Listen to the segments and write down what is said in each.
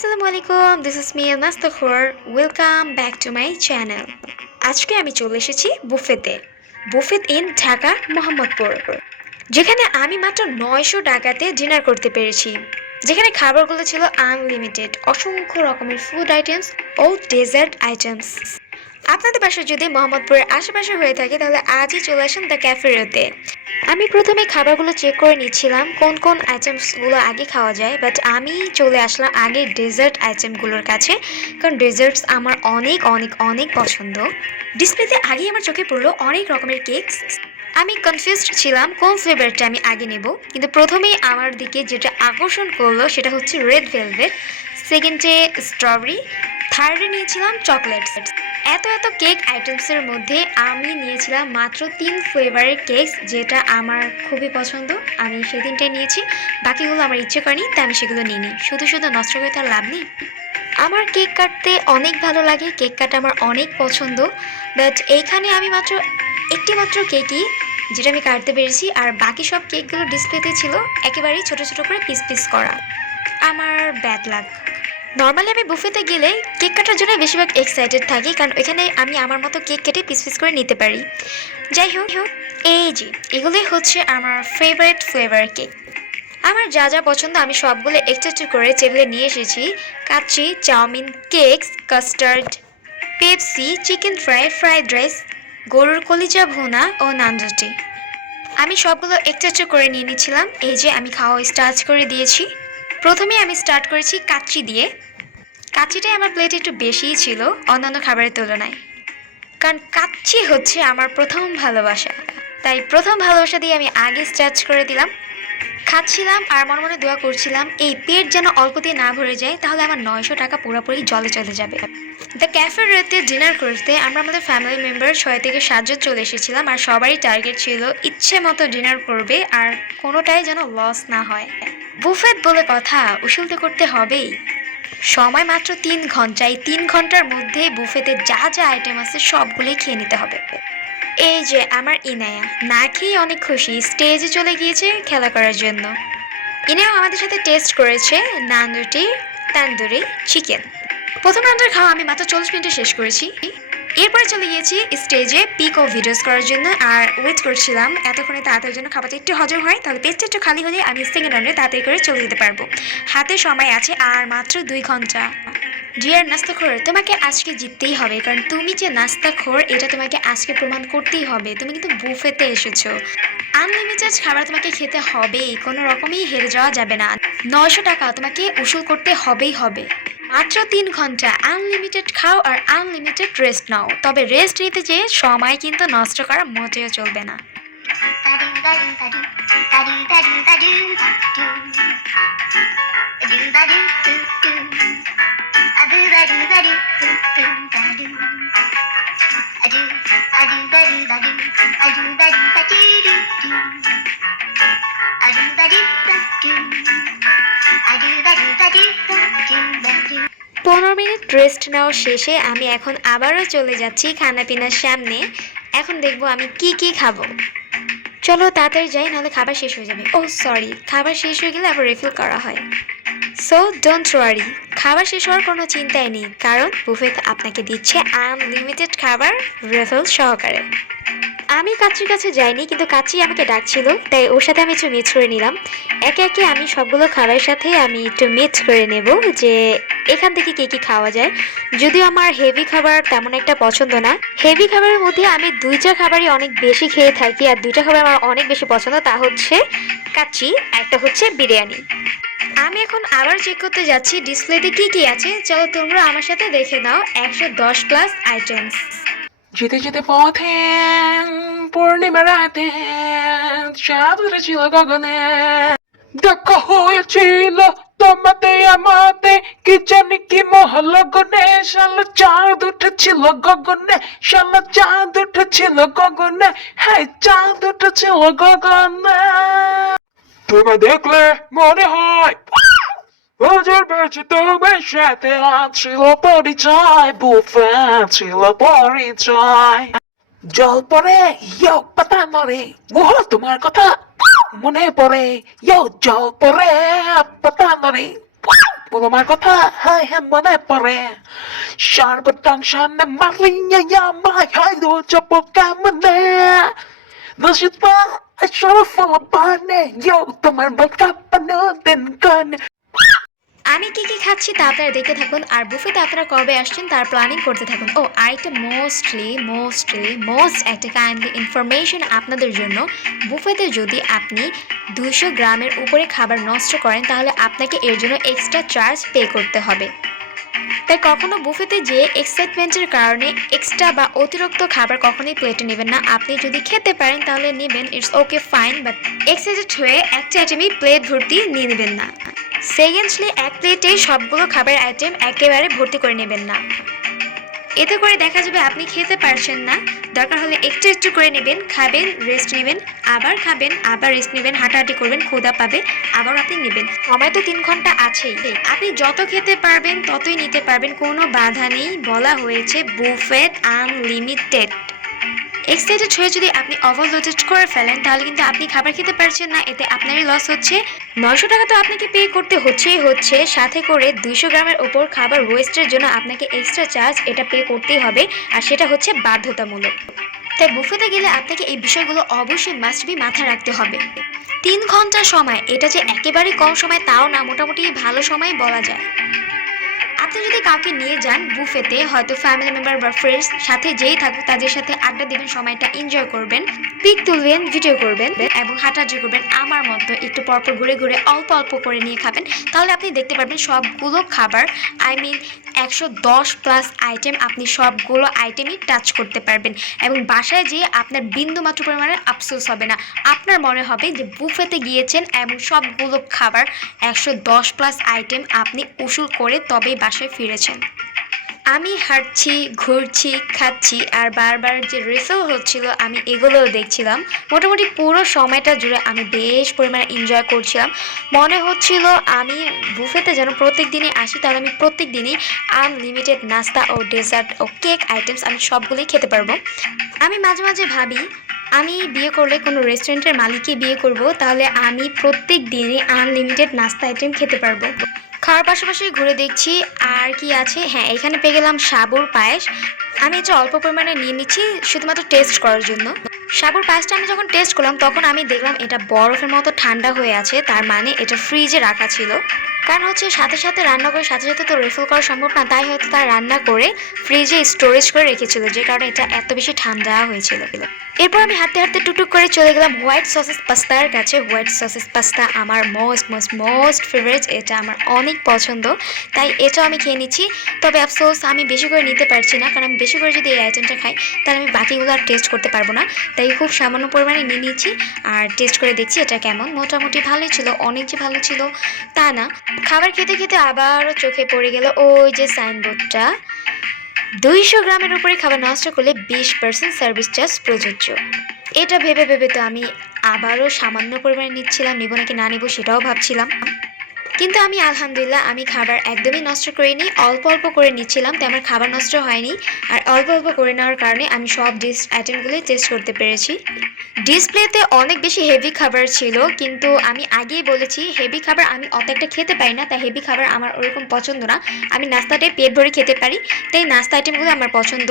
আসসালামু আলাইকুম this is me নাস্তখর welcome back to my channel আজকে আমি চলে এসেছি বুফেতে বুফেত ইন ঢাকা, মোহাম্মদপুর, যেখানে আমি মাত্র নয়শো টাকাতে ডিনার করতে পেরেছি। যেখানে খাবারগুলো ছিল আনলিমিটেড অসংখ্য রকমের ফুড আইটেমস ও ডেজার্ট আইটেমস আপনাদের বাসা যদি মোহাম্মদপুরের আশেপাশে হয়ে থাকে, তাহলে আজই চলে আসুন দ্য ক্যাফেরিওতে আমি প্রথমে খাবারগুলো চেক করে নিচ্ছিলাম, কোন কোন আইটেমসগুলো আগে খাওয়া যায় বাট আমি চলে আসলাম আগে ডেজার্ট আইটেমগুলোর কাছে, কারণ ডেজার্টস আমার অনেক অনেক অনেক পছন্দ। ডিসপ্লেতে আগেই আমার চোখে পড়ল অনেক রকমের কেকস আমি কনফিউজড ছিলাম কোন ফ্লেভারটা আমি আগে নেব, কিন্তু প্রথমেই আমার দিকে যেটা আকর্ষণ করল সেটা হচ্ছে রেড ভেলভেট সেকেন্ডে স্ট্রবেরি থার্ডে নিয়েছিলাম চকলেটস এত এত কেক আইটেমসের মধ্যে আমি নিয়েছিলাম মাত্র তিন ফ্লেভারের কেকস যেটা আমার খুবই পছন্দ। আমি সেদিনটাই নিয়েছি। বাকিগুলো আমার ইচ্ছে করেনি, তাই আমি সেগুলো নিইনি। শুধু শুধু নষ্ট করে তো আর লাভ নেই। আমার কেক কাটতে অনেক ভালো লাগে কেক কাটা আমার অনেক পছন্দ। বাট এইখানে আমি মাত্র একটি মাত্র কেকই যেটা আমি কাটতে পেরেছি, আর বাকি সব কেকগুলো ডিসপ্লেতে ছিল, একেবারেই ছোট ছোট করে পিস পিস করা। আমার ব্যাড লাগ নর্মালি আমি বুফেতে গেলে কেক কাটার জন্য বেশিরভাগ এক্সাইটেড থাকি, কারণ ওইখানে আমি আমার মতো কেক কেটে পিস পিস করে নিতে পারি। যাই হোক হোক এই যে, এগুলোই হচ্ছে আমার ফেভারিট ফ্লেভার কেক আমার যা যা পছন্দ আমি সবগুলো একটু একটু করে টেবিলে নিয়ে এসেছি। Kacchi, chowmein cakes custard Pepsi chicken fry fried rice গরুর কলিজা ভুনা ও নানরুটি। আমি সবগুলো একটু একটু করে নিয়ে নিয়েছিলাম। এই যে, আমি খাওয়া স্টার্চ করে দিয়েছি। প্রথমে আমি স্টার্ট করেছি কাচ্চি দিয়ে। কাচ্চিটাই আমার প্লেটে একটু বেশিই ছিল অন্যান্য খাবারের তুলনায়। কারণ কাচ্চি হচ্ছে আমার প্রথম ভালোবাসা। তাই প্রথম ভালোবাসা দিয়ে আমি আগে স্টার্ট করে দিলাম। খাচ্ছিলাম আর মনে মনে দোয়া করছিলাম, এই পেট যেন অল্পতে না ভরে যায়, তাহলে আমার নয়শো টাকা পুরোপুরি জলে চলে যাবে। দ্য ক্যাফে রেতে ডিনার করতে আমরা আমাদের ফ্যামিলি মেম্বার ছয় থেকে সাতজন চলে এসেছিলাম আর সবারই টার্গেট ছিল, ইচ্ছে মতো ডিনার করবে আর কোনোটাই যেন লস না হয়। বুফেট বলে কথা উসুল তো করতে হবেই। সময় মাত্র তিন ঘণ্টা, এই তিন ঘণ্টার মধ্যে বুফেতে যা যা আইটেম আছে সবগুলোই খেয়ে নিতে হবে। এই যে আমার ইনায়া, না খেয়ে অনেক খুশি স্টেজে চলে গিয়েছে খেলা করার জন্য। ইনায়াও আমাদের সাথে টেস্ট করেছে নান রুটি তান্দুরি চিকেন প্রথম রাউন্ডের খাওয়া আমি মাত্র চল্লিশ মিনিটে শেষ করেছি। এরপরে চলে গিয়েছি স্টেজে পিক ও ভিডিওস করার জন্য। আর ওয়েট করছিলাম, এতক্ষণে তাড়াতাড়ি জন্য খাবারটা একটু হজম হয়, তাহলে পেটটা একটু খালি হলে আমি সেকেন্ড রাউন্ডে তাড়াতাড়ি করে চলে যেতে পারব। হাতে সময় আছে আর মাত্র দুই ঘণ্টা। ডিয়ার নাস্তাখোর, তোমাকে আজকে জিততেই হবে, কারণ তুমি যে নাস্তাখোর, এটা তোমাকে আজকে প্রমাণ করতেই হবে। তুমি কিন্তু বুফেতে এসেছ। আনলিমিটেড খাবার তোমাকে খেতে হবেই, কোনো রকমই হেরে যাওয়া যাবে না। নয়শো টাকা তোমাকে উসুল করতে হবেই হবে। মাত্র তিন ঘণ্টা। আনলিমিটেড খাও আর আনলিমিটেড রেস্ট নাও। তবে রেস্ট নিতে যেয়ে সময় কিন্তু নষ্ট করা মোটেও চলবে না। পনেরো মিনিট রেস্ট নেওয়া শেষে আমি এখন আবারও চলে যাচ্ছি খানাপিনার সামনে। এখন দেখব আমি কি কি খাব। চলো তাড়াতাড়ি যাই, নাহলে খাবার শেষ হয়ে যাবে। ও সরি খাবার শেষ হয়ে গেলে আবার রিফিল করা হয়। সো ডোন্ট ওয়ারি খাবার শেষ হওয়ার কোনো চিন্তাই নেই, কারণ বুফেট আপনাকে দিচ্ছে আনলিমিটেড খাবার রিফিল সহকারে। আমি কাচ্চির কাছে যাইনি, কিন্তু কাচ্চি আমাকে ডাকছিল, তাই ওর সাথে আমি একটু মিক্স করে নিলাম। একে একে আমি সবগুলো খাবারের সাথে আমি একটু মিক্স করে নেব যে এখান থেকে কী কী খাওয়া যায়। যদিও আমার হেভি খাবার তেমন একটা পছন্দ না। হেভি খাবারের মধ্যে আমি দুইটা খাবারই অনেক বেশি খেয়ে থাকি, আর দুইটা খাবার আমার অনেক বেশি পছন্দ, তা হচ্ছে কাচ্চি আর একটা হচ্ছে বিরিয়ানি। আমি এখন আবার চেক করতে যাচ্ছি ডিসপ্লেতে কি কি আছে? চলো তোমরা আমার সাথে দেখে নাও, একশো দশ প্লাস আইটেমস যেতে যেতে পথে পূর্ণিমা রাতে চাঁদ ছিল গগনে। দেখা হয়েছিল তোমাতে, আমাতে, কি জানি কি মহল মহলগনে। শালা চাঁদ উঠেছিল গগনে, শালা চাঁদ উঠেছিল গগনে। হ্যাঁ চাঁদ উঠেছিল গগনে। তোমায় দেখলে মনে হয় ওদের বুফে ছিল পরিচয় জল পরে ইয়ো পাতা নরে ও তোমার কথা মনে পড়ে, ইয়ো জল পরে পাতা নরে তোমার কথা হাই হ্যাঁ মনে পড়ে। সর্বতংশনে মারিয়া আমায় হয়তো চপ কামনে? নশিতা সব ফলপানে ইয়ো তোমার বলকা পানো, দিন কানে। আমি কি কি খাচ্ছি তা আপনারা দেখতে থাকুন, আর বুফেতে আপনারা কবে আসছেন তার প্ল্যানিং করতে থাকুন। ও, আরেকটা মোস্টলি মোস্টলি মোস্ট একটা কাইন্ডলি ইনফরমেশন আপনাদের জন্য। বুফেতে যদি আপনি দুশো গ্রামের উপরে খাবার নষ্ট করেন, তাহলে আপনাকে এর জন্য এক্সট্রা চার্জ পে করতে হবে। তাই কখনো বুফেতে যে এক্সাইটমেন্টের কারণে এক্সট্রা বা অতিরিক্ত খাবার কখনোই প্লেটে নেবেন না। আপনি যদি খেতে পারেন, তাহলে নেবেন it's okay fine but excited হয়ে একটা আইটেমই প্লেট ভর্তি নিয়ে নেবেন না। সেকেন্ডলি এক প্লেটে সবগুলো খাবারের আইটেম একেবারে ভর্তি করে নেবেন না। এতে করে দেখা যাবে আপনি খেতে পারছেন না। দরকার হলে একটু একটু করে নেবেন, খাবেন রেস্ট নেবেন, আবার খাবেন, আবার রেস্ট নেবেন, হাঁটাহাঁটি করবেন, ক্ষুধা পাবে, আবার আপনি নেবেন। সময় তো তিন ঘণ্টা আছেই। আপনি যত খেতে পারবেন, ততই নিতে পারবেন, কোনো বাধা নেই। বলা হয়েছে বুফেট আনলিমিটেড এক্সাইটেড হয়ে যদি আপনি ওভারলোডেড করে ফেলেন, তাহলে কিন্তু আপনি খাবার খেতে পারছেন না, এতে আপনারই লস হচ্ছে। নয়শো টাকা তো আপনাকে পে করতে হচ্ছেই হচ্ছে, সাথে করে দুইশো গ্রামের ওপর খাবার ওয়েস্টের জন্য আপনাকে এক্সট্রা চার্জ এটা পে করতেই হবে, আর সেটা হচ্ছে বাধ্যতামূলক। তাই বুফেতে গেলে আপনাকে এই বিষয়গুলো অবশ্যই মাস্ট বি মাথায় রাখতে হবে। তিন ঘণ্টা সময়, এটা যে একেবারে কম সময়, তাও না, মোটামুটি ভালো সময় বলা যায়। আপনি যদি কাউকে নিয়ে যান বুফেতে, হয়তো ফ্যামিলি মেম্বার বা ফ্রেন্ডস সাথে যেই থাকুক, তাদের সাথে আড্ডা দিবেন, সময়টা এনজয় করবেন, পিক তুলবেন ভিডিও করবেন এবং হাঁটাহাঁটি করবেন, আমার মতো একটু পরপর ঘুরে ঘুরে অল্প অল্প করে নিয়ে খাবেন, তাহলে আপনি দেখতে পারবেন সবগুলো খাবার আই মিন একশো দশ প্লাস আইটেম আপনি সবগুলো আইটেমই টাচ করতে পারবেন এবং বাসায় যেয়ে আপনার বিন্দুমাত্র পরিমাণে আফসোস হবে না। আপনার মনে হবে যে বুফেতে গিয়েছেন এবং সবগুলো খাবার একশো দশ প্লাস আইটেম আপনি উসুল করে তবেই বাসায় ফিরেছেন। আমি হাঁটছি, ঘুরছি, খাচ্ছি আর বারবার যে রিফিল হচ্ছিল, আমি এগুলোও দেখছিলাম। মোটামুটি পুরো সময়টা জুড়ে আমি বেশ পরিমাণে এনজয় করছিলাম। মনে হচ্ছিল আমি বুফেতে যেন প্রত্যেক দিনই আসি, তাহলে আমি প্রত্যেক দিনই আনলিমিটেড নাস্তা ও ডেজার্ট ও কেক আইটেমস আমি সবগুলোই খেতে পারব। আমি মাঝে মাঝে ভাবি, আমি বিয়ে করলে কোনো রেস্টুরেন্টের মালিককে বিয়ে করব, তাহলে আমি প্রত্যেক দিনই আনলিমিটেড নাস্তা আইটেম খেতে পারব। খাওয়ার পাশাপাশি ঘুরে দেখছি আর কি আছে। হ্যাঁ এখানে পেয়ে গেলাম সাবুর পায়েস। আমি এটা অল্প পরিমাণে নিয়ে নিচ্ছি, শুধুমাত্র টেস্ট করার জন্য। সাবুর পায়েসটা আমি যখন টেস্ট করলাম, তখন আমি দেখলাম এটা বরফের মতো ঠান্ডা হয়ে আছে। তার মানে এটা ফ্রিজে রাখা ছিল। কারণ হচ্ছে সাথে সাথে রান্না করে, সাথে সাথে তো রিফিল করা সম্ভব না, তাই হয়তো তার রান্না করে ফ্রিজে স্টোরেজ করে রেখেছিল, যে কারণে এটা এত বেশি ঠান্ডা হয়েছিল এরপর আমি হাঁটতে হাঁটতে টুকটুক করে চলে গেলাম হোয়াইট সসেস পাস্তার কাছে। হোয়াইট সসেস পাস্তা আমার মোস্ট মোস্ট মোস্ট ফেভারিট এটা আমার অনেক পছন্দ, তাই এটাও আমি খেয়ে নিচ্ছি। তবে আফসোস, আমি বেশি করে নিতে পারছি না, কারণ আমি বেশি করে যদি এই আইটেমটা খাই, তাহলে আমি বাকিগুলো আর টেস্ট করতে পারব না। তাই খুব সামান্য পরিমাণে নিয়ে নিয়েছি আর টেস্ট করে দেখছি এটা কেমন। মোটামুটি ভালোই ছিল, অনেক যে ভালো ছিল তা না। খাবার খেতে খেতে আবারও চোখে পড়ে গেল ওই যে সাইনবোর্ডটা। দুইশো গ্রামের উপরে খাবার নষ্ট করলে বিশ পার্সেন্ট সার্ভিস চার্জ প্রযোজ্য। এটা ভেবে ভেবে তো আমি আবারও সামান্য পরিমাণে নিচ্ছিলাম, নেব নাকি না নেব সেটাও ভাবছিলাম। কিন্তু আমি আলহামদুলিল্লাহ, আমি খাবার একদমই নষ্ট করিনি। অল্প অল্প করে নিচ্ছিলাম, তো আমার খাবার নষ্ট হয়নি। আর অল্প অল্প করে নেওয়ার কারণে আমি সব ডিশ আইটেমগুলোই টেস্ট করতে পেরেছি। ডিসপ্লেতে অনেক বেশি হেভি খাবার ছিল, কিন্তু আমি আগেই বলেছি হেভি খাবার আমি অত একটা খেতে পারি না, তাই হেভি খাবার আমার ওরকম পছন্দ না। আমি নাস্তাটাই পেট ভরে খেতে পারি, তাই নাস্তা আইটেমগুলো আমার পছন্দ।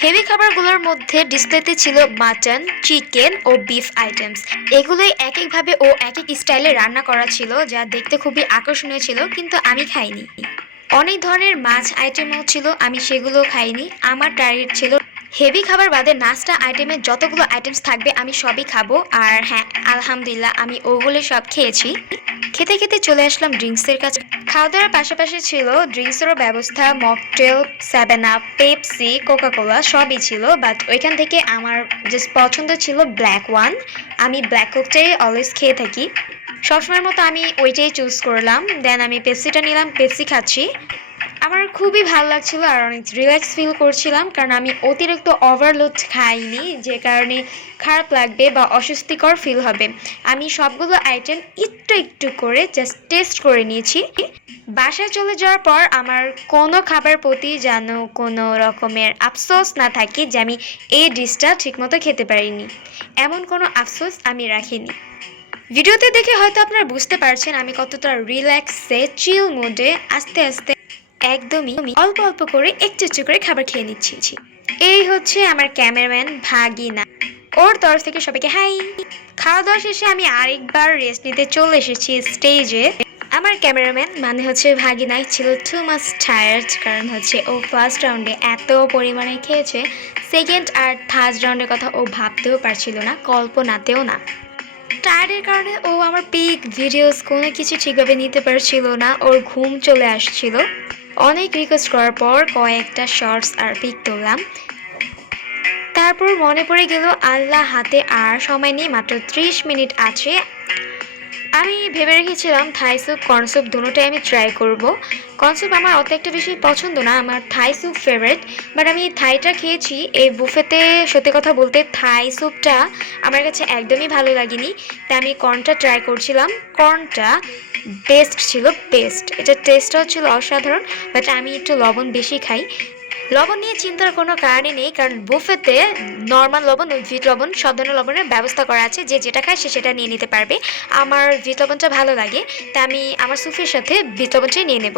হেভি খাবারগুলোর মধ্যে ডিসপ্লেতে ছিল মাটন, চিকেন ও বিফ আইটেমস। এগুলোই এক একভাবে ও এক এক স্টাইলে রান্না করা ছিল, যা দেখতে খুবই আকর্ষণীয় ছিল, কিন্তু আমি খাইনি। অনেক ধরনের মাছ আইটেমও ছিল, আমি সেগুলো খাইনি। আমার টার্গেট ছিল হেভি খাবার বাদে নাস্তা আইটেমের যতগুলো আইটেমস থাকবে আমি সবই খাব। আর হ্যাঁ আলহামদুলিল্লাহ, আমি ওগুলো সব খেয়েছি। খেতে খেতে চলে আসলাম ড্রিঙ্কসের কাছে। খাওয়া দাওয়ার পাশাপাশি ছিল ড্রিঙ্কসেরও ব্যবস্থা mocktail seven up Pepsi Coca Cola সবই ছিল। বাট ওইখান থেকে আমার জাস্ট পছন্দ ছিল ব্ল্যাক ওয়ান আমি ব্ল্যাক কোকটাই অলওয়েজ খেয়ে থাকি। সবসময়ের মতো আমি ওইটাই চুজ করলাম। দেন আমি পেপসিটা নিলাম পেপসি খাচ্ছি। আমার খুবই ভালো লাগছিল আর অনেক রিল্যাক্স ফিল করছিলাম, কারণ আমি অতিরিক্ত ওভারলোড খাইনি, যে কারণে খারাপ লাগবে বা অস্বস্তিকর ফিল হবে। আমি সবগুলো আইটেম একটু একটু করে জাস্ট টেস্ট করে নিয়েছি। বাসায় চলে যাওয়ার পর আমার কোনো খাবার প্রতি যেন কোনো রকমের আফসোস না থাকে যে আমি এই ডিশটা ঠিকমতো খেতে পারিনি। এমন কোনো আফসোস আমি রাখিনি। ভিডিওতে দেখে হয়তো আপনারা বুঝতে পারছেন আমি কতটা রিল্যাক্সে চিল মোডে আস্তে আস্তে একদমই অল্প অল্প করে একটু একটু করে খাবার খেয়ে নিচ্ছি। এই হচ্ছে আমার ক্যামেরাম্যান ভাগিনা। ওর তরফ থেকে সবাইকে হাই। খাওয়া দাওয়া শেষে আমি আরেকবার রেস্ট নিতে চলে এসেছি স্টেজে আমার ক্যামেরাম্যান মানে হচ্ছে ভাগিনাই ছিল টু মাস টায়ার্ড কারণ হচ্ছে ও ফার্স্ট রাউন্ডে এত পরিমাণে খেয়েছে। সেকেন্ড আর থার্ড রাউন্ডের কথা ও ভাবতেও পারছিল না, কল্পনাতেও না। টায়ার্ডের কারণে ও আমার পিক ভিডিওস কোনো কিছু ঠিকভাবে নিতে পারছিল না। ওর ঘুম চলে আসছিল। অনেক রিকোয়েস্ট করার পর কয়েকটা শর্টস আর পিক তুললাম। তারপর মনে পড়ে গেল আল্লাহ হাতে আর সময় নেই, মাত্র ত্রিশ মিনিট আছে। আমি ভেবে রেখেছিলাম থাই স্যুপ কর্ন স্যুপ দুটোটাই আমি ট্রাই করব। কর্ন স্যুপ আমার অত একটা বেশি পছন্দ না, আমার থাই স্যুপ ফেভারিট বাট আমি থাইটা খেয়েছি, এই বুফেতে সত্যি কথা বলতে থাই স্যুপটা আমার কাছে একদমই ভালো লাগেনি। তাই আমি কর্নটা ট্রাই করছিলাম। কর্নটা বেস্ট ছিল বেস্ট এটা টেস্টটাও ছিল অসাধারণ বাট আমি একটু লবণ বেশি খাই। লবণ নিয়ে চিন্তার কোনো কারণই নেই, কারণ বুফেতে নর্মাল লবণ ভিট লবণ সব ধরনের লবণের ব্যবস্থা করা আছে। যে যেটা খায় সে সেটা নিয়ে নিতে পারবে। আমার ভিট লবণটা ভালো লাগে তাই আমি আমার সুফের সাথে ভিট লবণটাই নিয়ে নেব।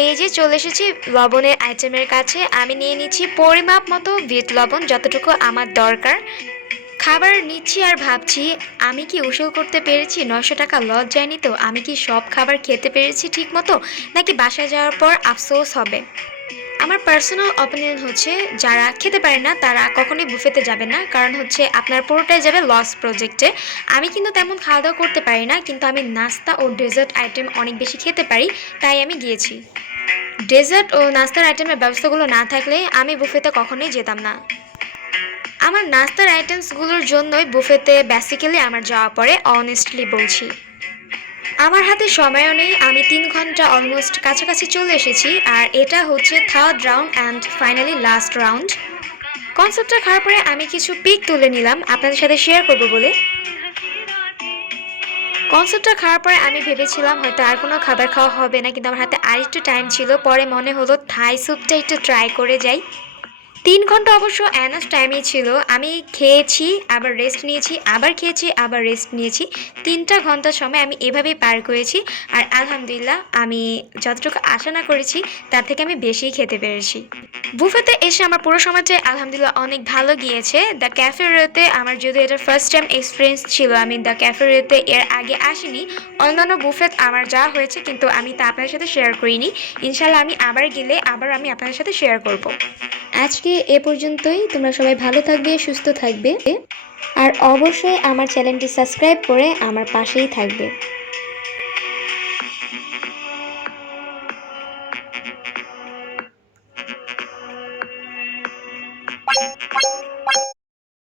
এই যে চলে এসেছি লবণের আইটেমের কাছে, আমি নিয়ে নিচ্ছি পরিমাপ মতো ভিট লবণ, যতটুকু আমার দরকার। খাবার নিচ্ছি আর ভাবছি, আমি কি উসুল করতে পেরেছি? নশো টাকা লজ যায়নি তো আমি কি সব খাবার খেতে পেরেছি ঠিক মতো নাকি বাসায় যাওয়ার পর আফসোস হবে? আমার পার্সোনাল অপিনিয়ন হচ্ছে, যারা খেতে পারে না, তারা কখনোই বুফেতে যাবে না। কারণ হচ্ছে, আপনার পুরোটাই যাবে লস প্রজেক্টে আমি কিন্তু তেমন খাওয়া দাওয়া করতে পারি না, কিন্তু আমি নাস্তা ও ডেজার্ট আইটেম অনেক বেশি খেতে পারি, তাই আমি গিয়েছি। ডেজার্ট ও নাস্তার আইটেমের ব্যবস্থাগুলো না থাকলে আমি বুফেতে কখনোই যেতাম না। আমার নাস্তার আইটেমসগুলোর জন্যই বুফেতে বেসিক্যালি আমার যাওয়া পড়ে অনেস্টলি বলছি। আমার হাতে সময়ও নেই, আমি তিন ঘণ্টা অলমোস্ট কাছাকাছি চলে এসেছি, আর এটা হচ্ছে third round and finally last round কনসেপ্টটা খাওয়ার পরে আমি কিছু পিক তুলে নিলাম, আপনাদের সাথে শেয়ার করব বলে। কনসেপ্টটা খাওয়ার পরে আমি ভেবেছিলাম হয়তো আর কোনো খাবার খাওয়া হবে না, কিন্তু আমার হাতে আর একটু টাইম ছিল, পরে মনে হলো থাই স্যুপটা একটু ট্রাই করে যাই। তিন ঘণ্টা অবশ্য অ্যানাস টাইমই ছিল। আমি খেয়েছি, আবার রেস্ট নিয়েছি, আবার খেয়েছি, আবার রেস্ট নিয়েছি। তিনটা ঘণ্টার সময় আমি এভাবেই পার করেছি। আর আলহামদুলিল্লাহ, আমি যতটুকু আশা না করেছি, তার থেকে আমি বেশিই খেতে পেরেছি। বুফেতে এসে আমার পুরো সময়টা আলহামদুলিল্লাহ অনেক ভালো গিয়েছে। দ্য ক্যাফে রেতে আমার যদি এটা ফার্স্ট টাইম এক্সপিরিয়েন্স ছিল, আমি দ্য ক্যাফে রেতে এর আগে আসিনি। অন্যান্য বুফেট আমার যা হয়েছে, কিন্তু আমি তা আপনাদের সাথে শেয়ার করিনি। ইনশাল্লাহ আমি আবার গেলে আবার আমি আপনাদের সাথে শেয়ার করব। আজকে এ পর্যন্তই। তোমরা সবাই ভালো থাকবে, সুস্থ থাকবে। আর অবশ্যই আমার চ্যানেলটি সাবস্ক্রাইব করে আমার পাশেই থাকবে।